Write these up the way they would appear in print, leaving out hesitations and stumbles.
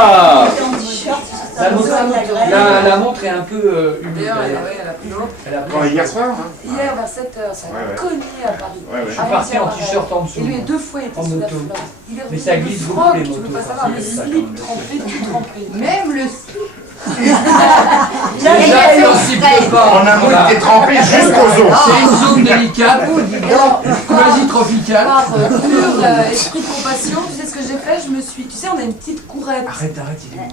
Ah, la montre est un peu humide. D'ailleurs, elle a pris l'eau. Hier soir, hein. Hier, vers 7h, ça a cogné à Paris. Je suis parti en t-shirt en dessous. Et lui, 2 fois, il était En sous la moto. flotte. Il est Mais ça glisse beaucoup, froid, les tu peux motos. pas savoir, le slip trempé, tout trempé. Même le Déjà, il s'y pleut pas. En amont, il était trempé jusqu'aux os. C'est une zone délicate, quasi tropicale. Par pur esprit de compassion, tu sais ce que j'ai fait? Je me suis... Tu sais, on a une petite courette. Arrête, il est bon.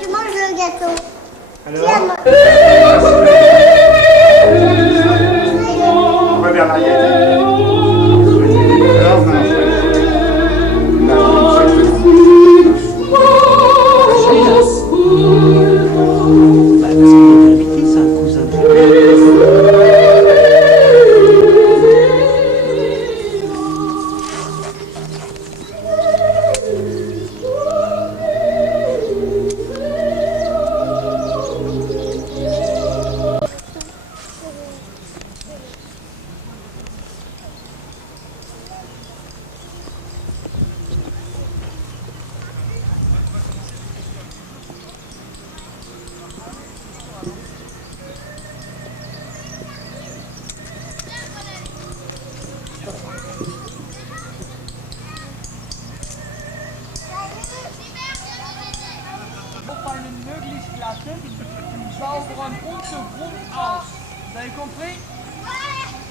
Tu manges le gâteau. On va vers l'arrière. Alors, Op einen Möglichkeiten sauberen Untergrund aus. Vous avez compris?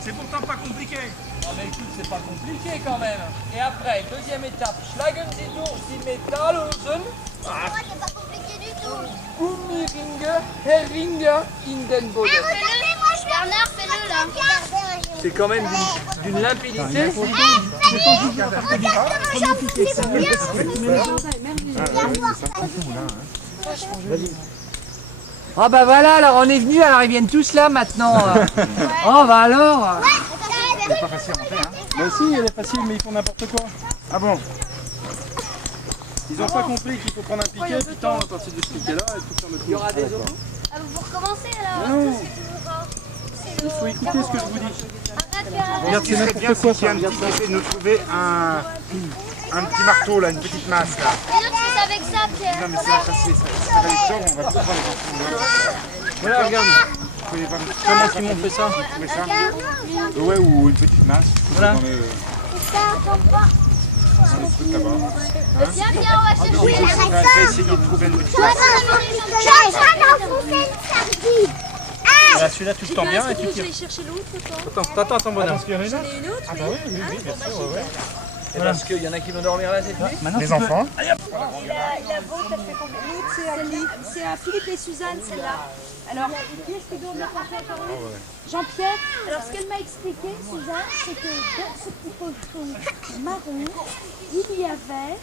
C'est pourtant pas compliqué. Non mais écoute, c'est pas compliqué quand même. Et après, deuxième étape, schlagen Sie durch die Metallösen. C'est pas compliqué du tout. Gummiringe, Heringe in den Boden. Bernard, fais-le là. C'est quand même d'une limpidité. Oh bah voilà, alors on est venu, alors ils viennent tous là maintenant. Oh bah alors. c'est pas facile à monter, hein. Bah si, elle est facile, mais ils font n'importe quoi. Ah bon? Ils ont pas compris qu'il faut prendre un piquet, puis tendre à partir de ce piquet-là et tout faire le tour. Il y aura des autres. Vous recommencez alors. Non. C'est Il faut écouter ce que je vous dis. Regarde, c'est n'importe quoi ça. Regarde ça. Essayer de nous trouver un petit marteau là, une petite masse là. Et l'autre, c'est avec ça, Pierre. Non mais c'est à chasser, ça va être dur, on va tout prendre les enfants. Voilà, regarde. Comment ils m'ont fait ça? Vous trouvez ça? Ouais, ou une petite masse. Voilà. Dans les trucs là-bas. Viens, on va chercher. On va essayer de trouver une petite masse. Je suis en train d'enfoncer une sardine. Voilà, celui-là tu le tends bien et tu tires. chercher l'autre, Attends, bonhomme. J'en ai une autre. Ah bah oui, bien sûr, ouais. Et parce qu'il y en a qui vont dormir là cette nuit. Les enfants. Et la vôtre, elle fait combien? L'autre, c'est à qui? C'est à Philippe et Suzanne, celle-là. Alors, qui est-ce qui doit me la faire par lui? Jean-Pierre. Alors, ce qu'elle m'a expliqué, Suzanne, c'est que dans ce petit pocheton marron, il y avait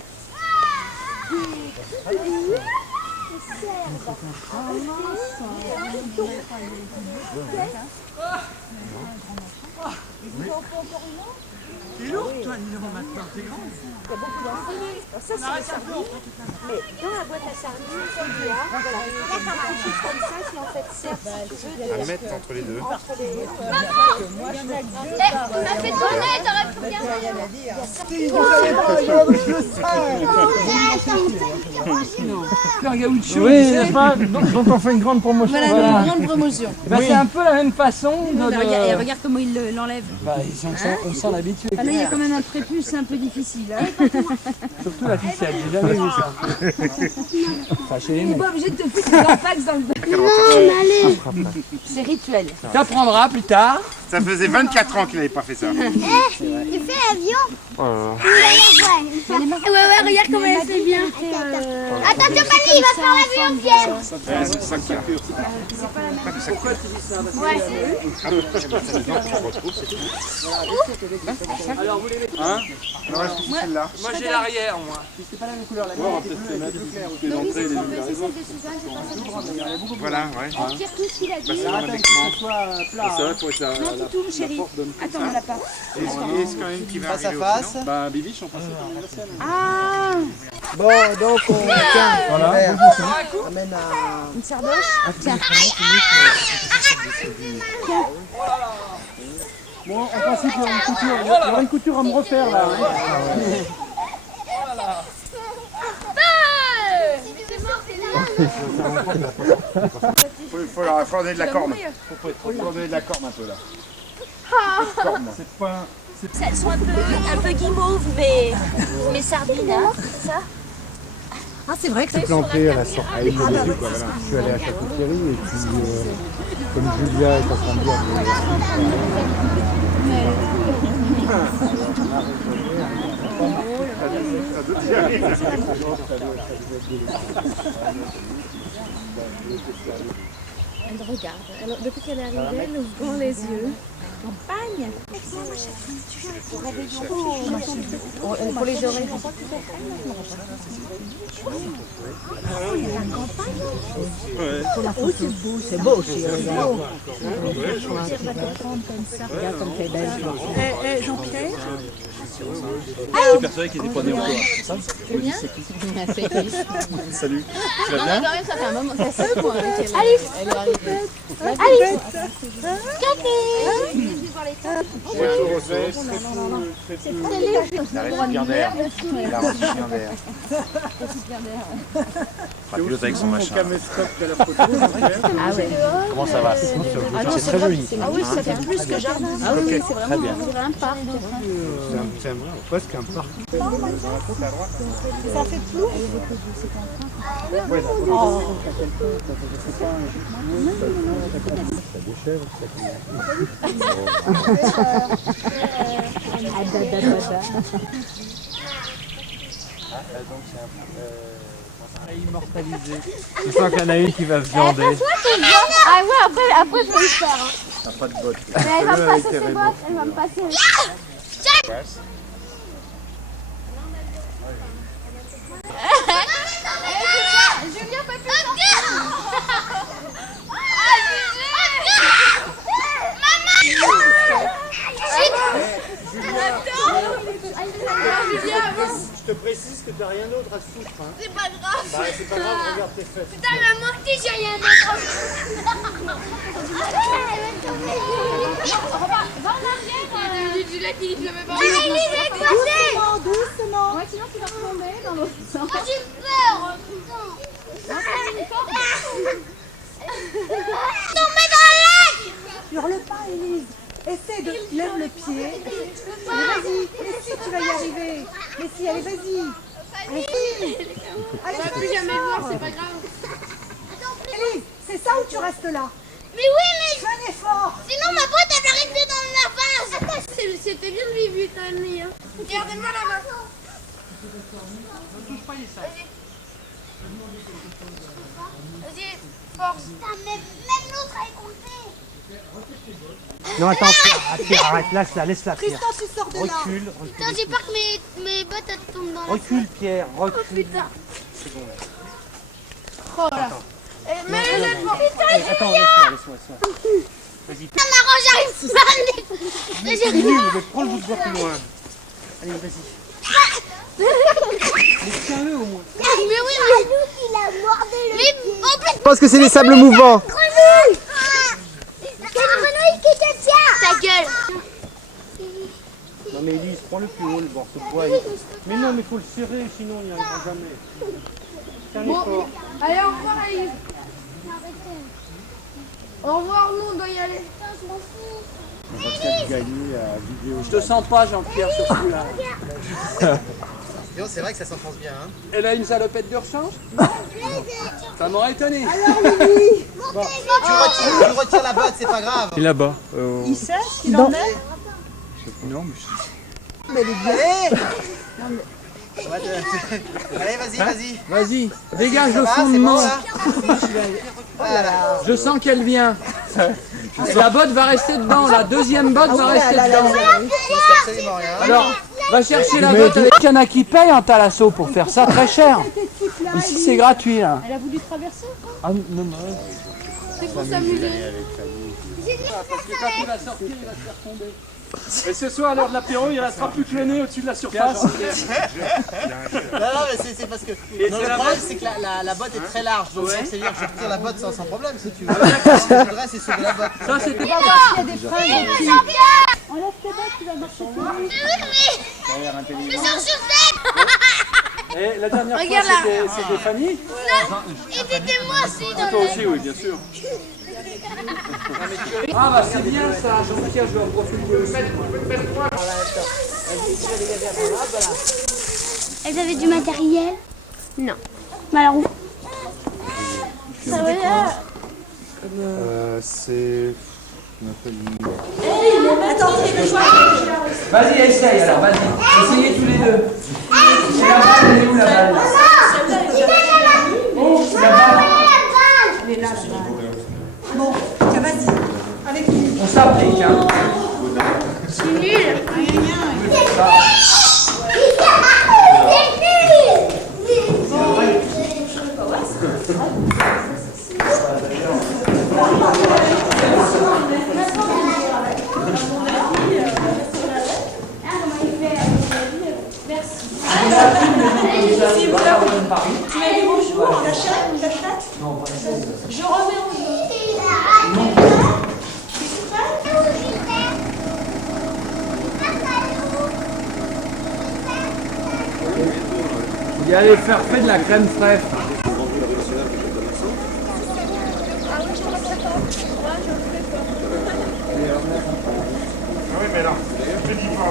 des cucurbitacées, des cerfs, Ils en font encore une autre? T'es lourd toi, dis donc maintenant, t'es grand. Il y a beaucoup d'enseignants. Alors ça, c'est les sardines. Mais dans la boîte à sardines, il y a voilà, un petit truc comme ça qui en fait sert, si tu veux, À mettre entre les deux. entre les deux. On a fait tourner, t'aurais pu bien. Oui, n'est-ce pas? Donc on fait une grande promotion. Voilà, une grande promotion. Bah, c'est un peu la même façon de... Regarde comment il l'enlève. Bah, on s'en habitue. Là, il y a quand même un prépuce un peu difficile. Hein. Surtout la ficelle, j'ai jamais vu ça. Enfin, chez les Il mecs. n'est pas obligé de te foutre des impact dans le dos. C'est rituel. Tu apprendras plus tard. Ça faisait 24 ans qu'il n'avait pas fait ça. Il fait l'avion. Ouais, regarde comment elle fait bien. Attention, Fanny, il va faire l'avion, Pierre. C'est ça qui a. Pourquoi tu dis ça? Alors, vous les mettez. Hein? Il reste plus celle-là. Moi, j'ai l'arrière, moi. Voilà, ouais. On tire tout ce qu'il a dit. Non, tu tournes, chérie. Attends, on l'a pas. Est-ce quand même qui va Face à arriver face. Bah, Bibiche, on passe Ah, Bon, donc on tient. Voilà, Amène un. une sardoche. Tiens. Bon, en principe, il y aura une couture, il y aura une couture à me refaire là. Hein. Il faut leur donner de la corne. Faut leur donner de la corne un peu là. C'est pas... Elles sont un peu guimauves, mais sardines, hein, c'est ça? Ah, c'est vrai que c'est planté à la sortie à une voilà. Je suis allé à Château-Thierry et puis comme Julia est en train de dire Elle regarde. Alors, depuis qu'elle est arrivée, elle ouvre grand les yeux. Campagne. Pour les oreilles. Oh, c'est beau, c'est beau aussi. Regarde comme c'est belle. Jean-Pierre. Je suis persuadé qu'il était pas né encore. Julien. Salut. Tu vas Non, bien? mais quand même, ça fait un moment. Ça fait moi avec elle. Alice. Elle est arrivée. Alice. La récipiendaire. La récipiendaire. La pilote avec son machin. Ah ouais. Comment ça va? Ah non, c'est très joli. Ah oui, ça fait plus que jardin. Ah oui, c'est vraiment on dirait un parc. c'est presque un parc. Ça fait flou. Immortalisé. Je sens qu'il y en a une qui va se viander. Ah ouais, après je vais le faire. Hein. T'as pas de bottes. Mais elle va me passer ses bottes, elle va me passer. Julien fait plus Je te précise que t'as rien d'autre à se foutre. Hein. C'est pas grave. Bah, c'est pas grave, regarde tes fesses. Putain, maman, si j'ai rien d'autre. Va en arrière. Juliette, il ne veut pas. Il est éclaté. Doucement. Ouais, sinon tu vas tomber dans l'autre sens. J'ai peur. Tomber dans le lac. Hurle pas, Élise. Essaie de lève le pied. Allez, vas-y. Mais si, tu vas y arriver. Mais si, allez, vas-y. Allez, allez, On va plus jamais voir, c'est pas grave. Élise, c'est ça ou tu restes là? Mais oui, mais Fais un effort. sinon ma botte elle va rester dans la face. C'était bien vu quand même, hein. Regardez-moi la main. Vas-y, force. Putain, même l'autre elle est comptée. Non, attends, Pierre, arrête, laisse-la, Pierre. Tristan, tu sors de là. Recule, Putain, j'ai peur que mes bottes elles tombent dans la recule, Pierre, recule. putain. Oh là. Mais putain, Attends, laisse-moi. ça m'arrange, j'arrive pas. Mais j'ai Continue, mais prends le bout de bois plus loin. Allez, vas-y. Mais tiens-le au moins. Mais oui, mais il a mordé le pied. En plus, Je pense que c'est des sables mouvants. grenouille. C'est une grenouille qui te tient. Ta gueule. Non mais Elise, prends le plus haut, le morceau de bois. Mais non, mais faut le serrer, sinon on n'y arrivera jamais. C'est un effort. Allez, au revoir, Alice. Au revoir, nous, on doit y aller. On va peut-être gagner à vidéo. Je te sens pas, Jean-Pierre, sur celui-là. C'est vrai que ça s'enfonce bien. Hein. Elle a une salopette de rechange? Ça m'aurait étonné. Alors, Lily. Tu retires la botte, c'est pas grave. Et là-bas. Il sait ce qu'il en est? Non, mais Allez, vas-y. Vas-y, dégage le Ça va, c'est fondement. bon, là Voilà. Je sens qu'elle vient. La botte va rester dedans, la deuxième botte va rester dedans. Absolument rien. Alors, va chercher la botte avec... Il y en a qui payent en Thalasso pour faire ça très cher. Ici, c'est gratuit, là. Elle a voulu traverser? Ah, non, non. C'est pour s'amuser. Parce que quand il va sortir, il va se faire tomber. Et ce soir, à l'heure de l'apéro, il restera plus que le nez au-dessus de la surface. Non, mais c'est parce que le problème, c'est que la botte est très large. Donc, c'est-à-dire que je retire la botte sans problème si tu veux. Le reste, c'est sauver la botte. Ça, c'était pas Il y a des fringues aussi. Enlève tes bottes, tu vas marcher tout nu. Je sors sur scène. Et la dernière Regarde fois, là. c'était Fanny. Et c'était moi aussi dans Toi aussi, oui, bien sûr. Ah bah c'est bien ça, donc tiens, je vais en profiter aussi. Elles avaient du matériel? Non. Mais alors où? Ça veut dire... C'est... Vas-y, essaye alors, vas-y. Essayez tous les deux. Et la balle, elle est où la balle? Oh, la balle. Elle est là, la balle. Bon, tiens, vas-y. Avec lui. On s'applique, hein. C'est nul. Tu m'as dit bonjour, on achète? Non, pas ça. Je remets en jeu. Il y allait faire fait de la crème fraîche. Oui, mais là, je te dis pas.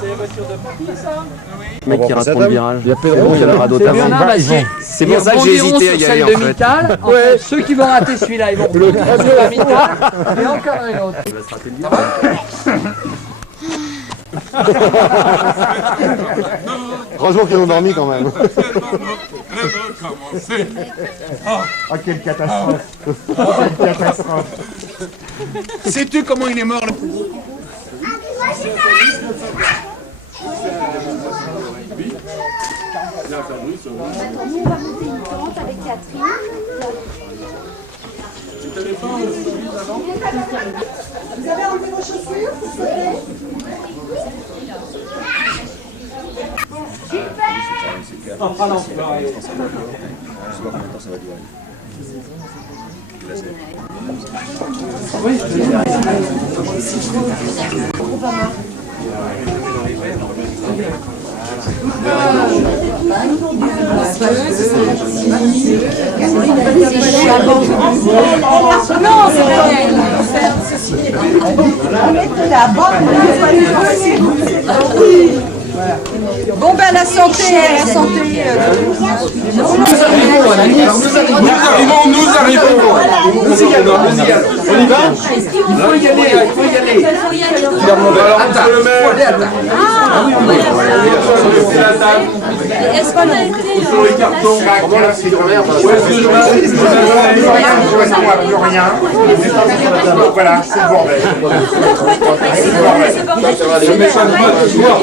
C'est la voiture de papy, ça? Le mec qui rate pour le virage. Il y a Pedro, il y a la radeau C'est pour ça que j'ai hésité à y aller en fait. Mittal. En fait, ceux qui vont rater celui-là, ils vont prendre la Mittal et encore un autre. Il va se rater le virage. Heureusement qu'ils ont dormi quand même. Ah, quelle catastrophe. Quelle catastrophe. Sais-tu comment il est mort le... Nous, on va monter une tente avec Catherine. Vous avez enlevé vos chaussures, s'il vous plaît? Oui, je vais Non, c'est vrai. La bon, ben la santé, la santé. Nous arrivons. On y va? Il faut y aller. Attends, le maire. Est-ce qu'on a été... Sur les cartons. Comment la hydromère? Où est-ce que je vais? Plus rien. Voilà, c'est le bordel. C'est le bordel. Je mets pas de mode ce soir.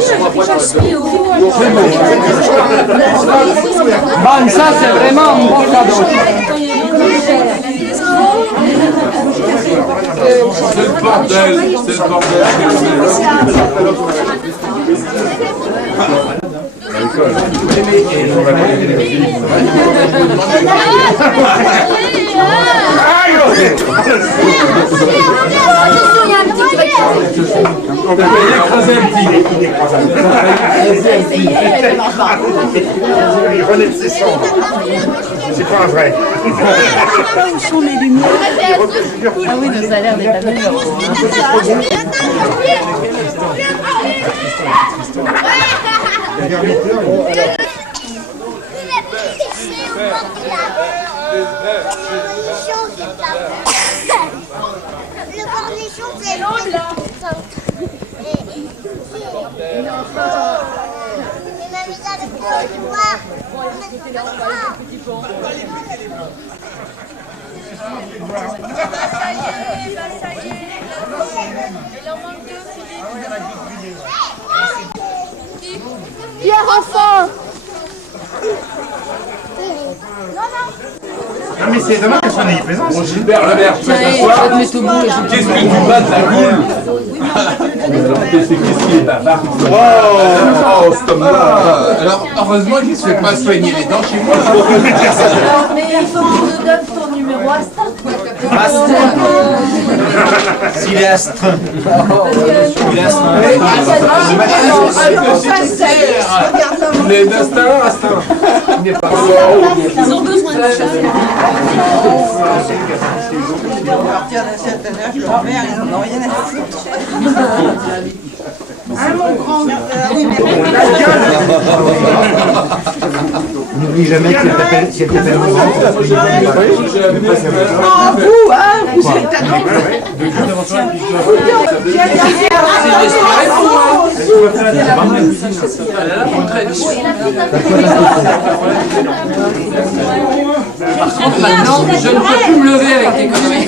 Bon, ça c'est vraiment un bon cadeau. C'est le bordel. C'est le bordel. Ah, Il écrase un petit. Il renaît de ses cendres. C'est pas un vrai. Où sont les lumières? Ah oui, ça a l'air d'être amélioré. Le cornichon, c'est l'angle. Et mamie, ça, le voir. Pierre, enfant! Non mais c'est dommage qu'elle soit naïve plaisance. Bon, Gilbert, le maire, tu vas t'asseoir. Qu'est-ce que tu bats de la boule? Qu'est-ce qui est bavard? Oh, stop là. Alors, heureusement qu'il ne se fait pas soigner les dents chez moi. Mais il faut qu'on nous donne ton numéro Astra. Silastre. Les destins, il n'est pas Ils ont besoin de ça. N'oublie jamais que si elle t'appelle maman, tu l'appelles Vous, hein, vous êtes à Par contre, maintenant, je ne peux plus me lever avec tes conneries.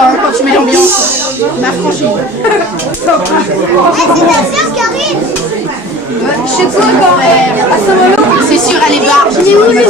Quand tu mets l'ambiance, ma franchise. Chez toi, quand à Saint-Malo, c'est sûr, elle est barge. Mais où les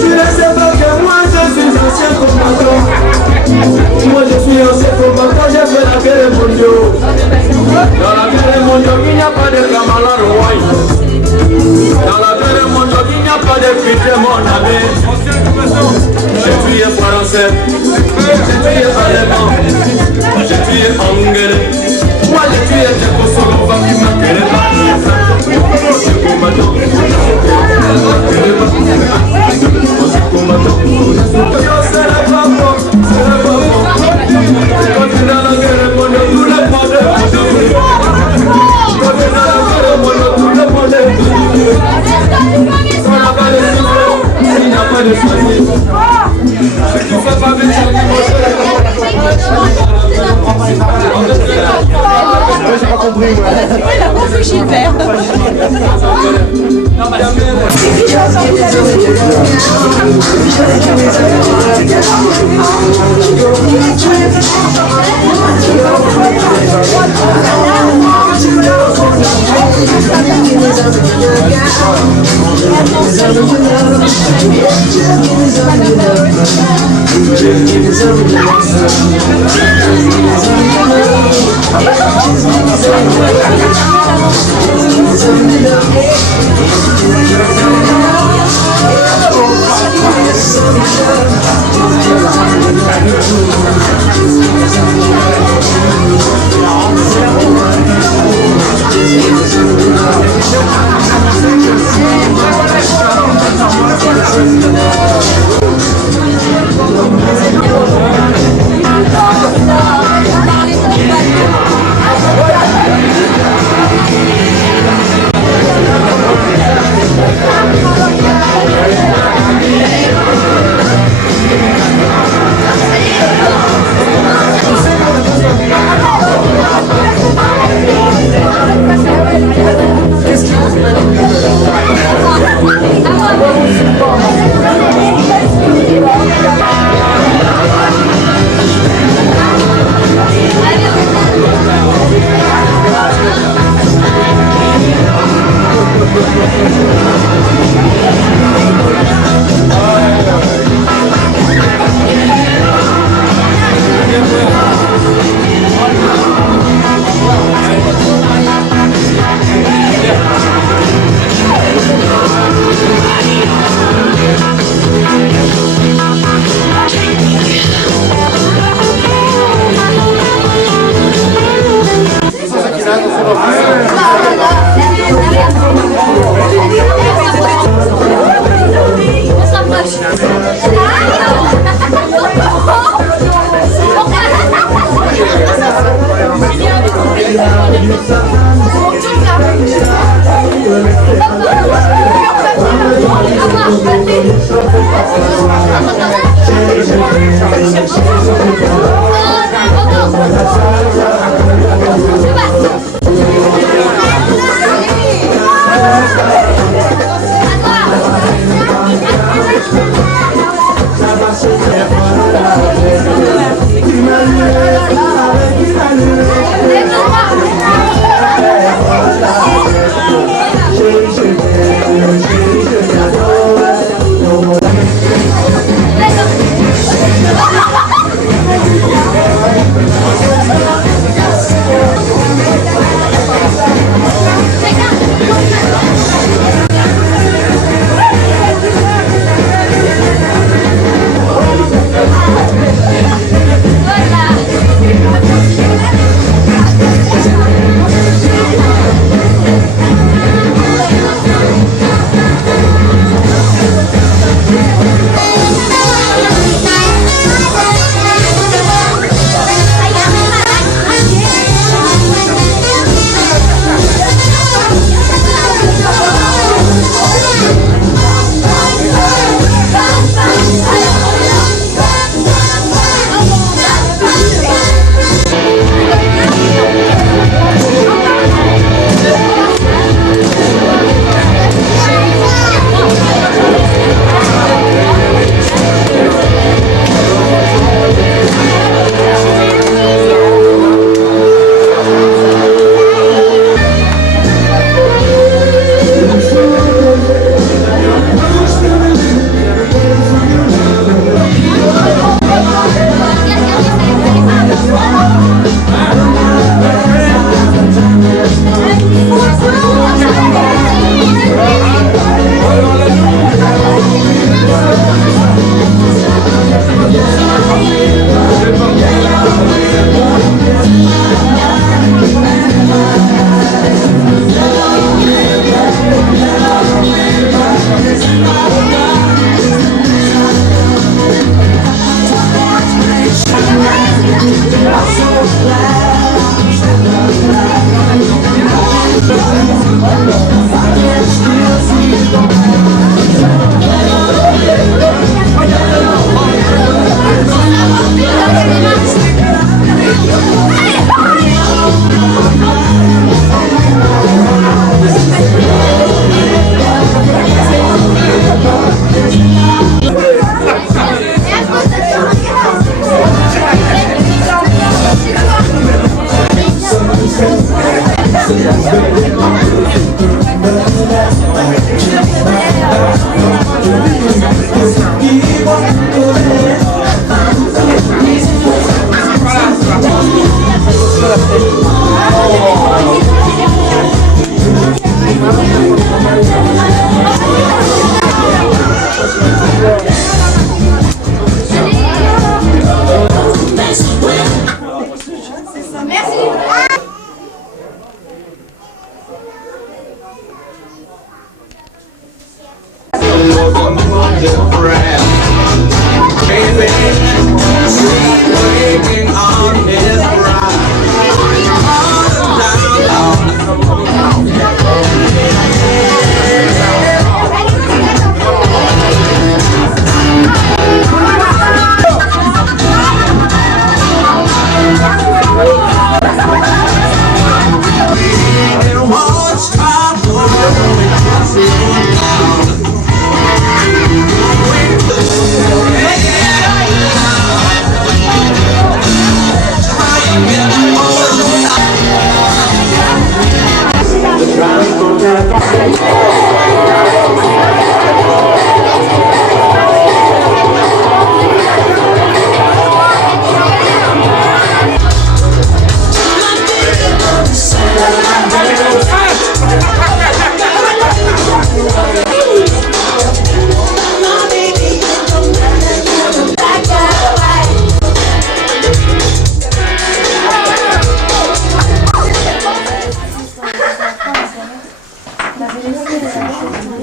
Tu ne sais pas que moi je suis ancien combattant. Moi je suis ancien combattant, j'ai fait la guerre mondiale. Dans la guerre mondiale, il n'y a pas de camarades rois. Dans la guerre mondiale, il n'y a pas de futur mon ami. J'ai tué français, j'ai tué allemand, j'ai tué anglais. Moi j'ai tué tchécoslovaque qui m'a gueulé par c'est combattant. J'ai pas compris. Il a compris Gilbert. Non,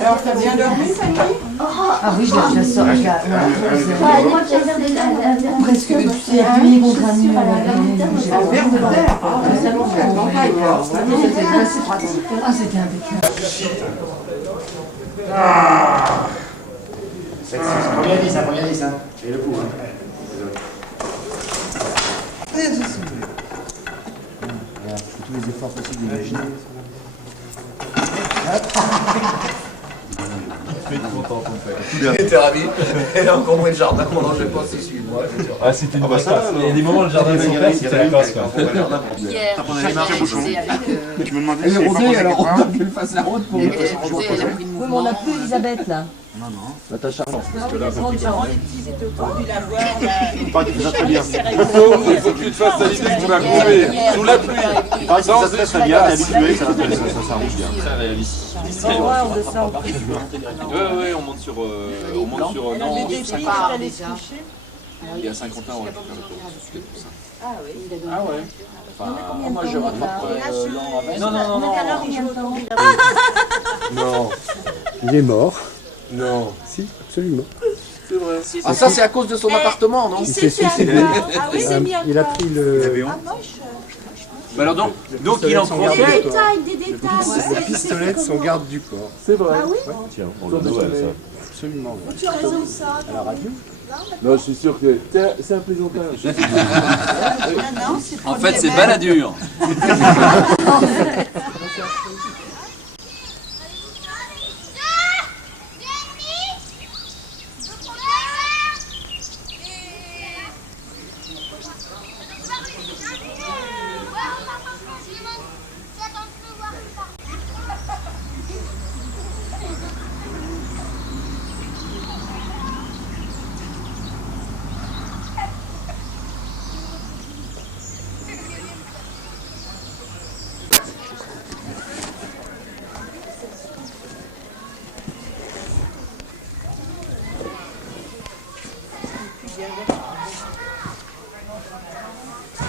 Alors, t'as bien dormi, Fanny? Ah oui, je la sors. Presque depuis appuyé contre un mur. Un verre de terre. Ah, c'était impeccable. C'est première 10, hein, première 10, hein. Et le coup, hein. Désolé. Voilà, je fais tous les efforts possibles d'imaginer. Il était ravi. Elle a encombré le jardin. Moi, non, je vais pas s'essuyer de moi. Ah, c'était une bonne classe. Il y a des moments, le jardin de son père, c'était la classe. Hier, tu me demandais Elle si est elle rosée, alors quoi qu'elle fasse la route pour... Oui, mais on n'a plus Elisabeth là. Non, non. Bah, t'as charmant. Les petits étaient autour du lavoir. Il paraît qu'il faisait très bien. Il faut que tu te fasses à l'idée qu'on a trouvé sous la pluie. Il paraît qu'il faisait très bien, t'es habitué, ça s'arrange bien. Très réaliste. On descend. Oui, on monte sur... Non, il y a 50 ans, on va faire le tour. Ah oui. Ah ouais. Enfin, moi je rattrape l'an avec. Non. Non. Il est mort. Non. Si, absolument. C'est vrai. Ah, ça, c'est à cause de son appartement, non? Il s'est suicidé. Il a pris le... Bah alors donc il en profite. Des détails. Le pistolet de son garde du corps. C'est vrai. Ah oui? Tiens, on le Noël, ça. Absolument. Où tu raisonnes ça? À la radio. Non, je suis sûr que c'est un plaisantage. En fait, c'est Balladur.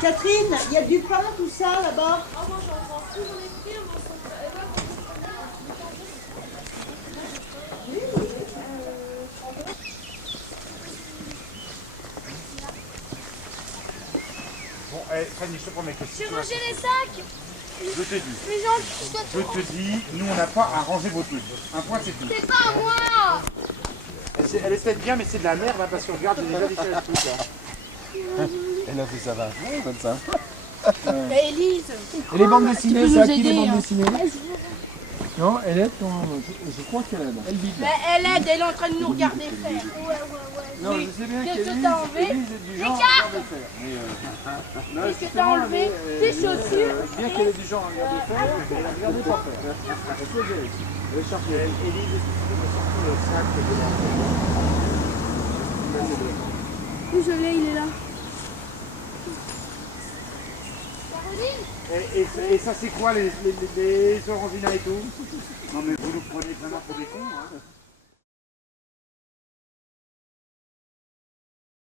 Catherine, il y a du pain, tout ça là-bas? Bon, Fanny, je te promets que si J'ai tu rangé les sacs. Je te dis. Les gens, Je te dis, nous on n'a pas à ranger vos trucs. Un point c'est tout. c'est pas moi. Elle est peut-être bien, mais c'est de la merde, hein, parce que regarde, j'ai déjà laissé le truc là. Elle a fait ça 20 fois, comme ça. Mais Élise. Et les bandes dessinées, c'est à qui les aider, bandes hein. dessinées? Non, elle aide quand je crois qu'elle aide. Elle vit. Mais elle aide, elle est en train de nous regarder faire. Ouais. Non, je sais bien Qu'est-ce qu'Élise que t'as enlevé? est du genre à regarder faire. Mais, Qu'est-ce que t'as enlevé? Tes chaussures. bien qu'elle est du genre à regarder faire, elle ne regardait pas faire. Elle faisait. Elle cherchait. Élise, est-ce que tu peux me sortir le sac de la... Oui, je l'ai, il est là. Et ça c'est quoi les Orangina et tout? Non mais vous nous prenez vraiment pour des cons, hein.